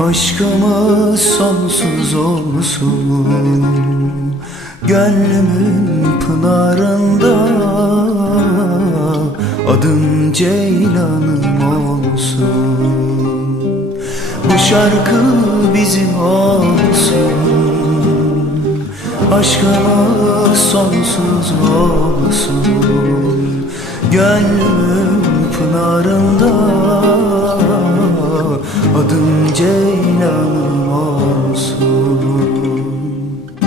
Aşkımız sonsuz olsun Gönlümün pınarında Adın ceylanım olsun Bu şarkı bizim olsun Aşkımız sonsuz olsun Gönlümün pınarında Adım Ceylan'ım olsun Müzik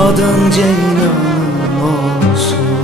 Adın Ceylan olsun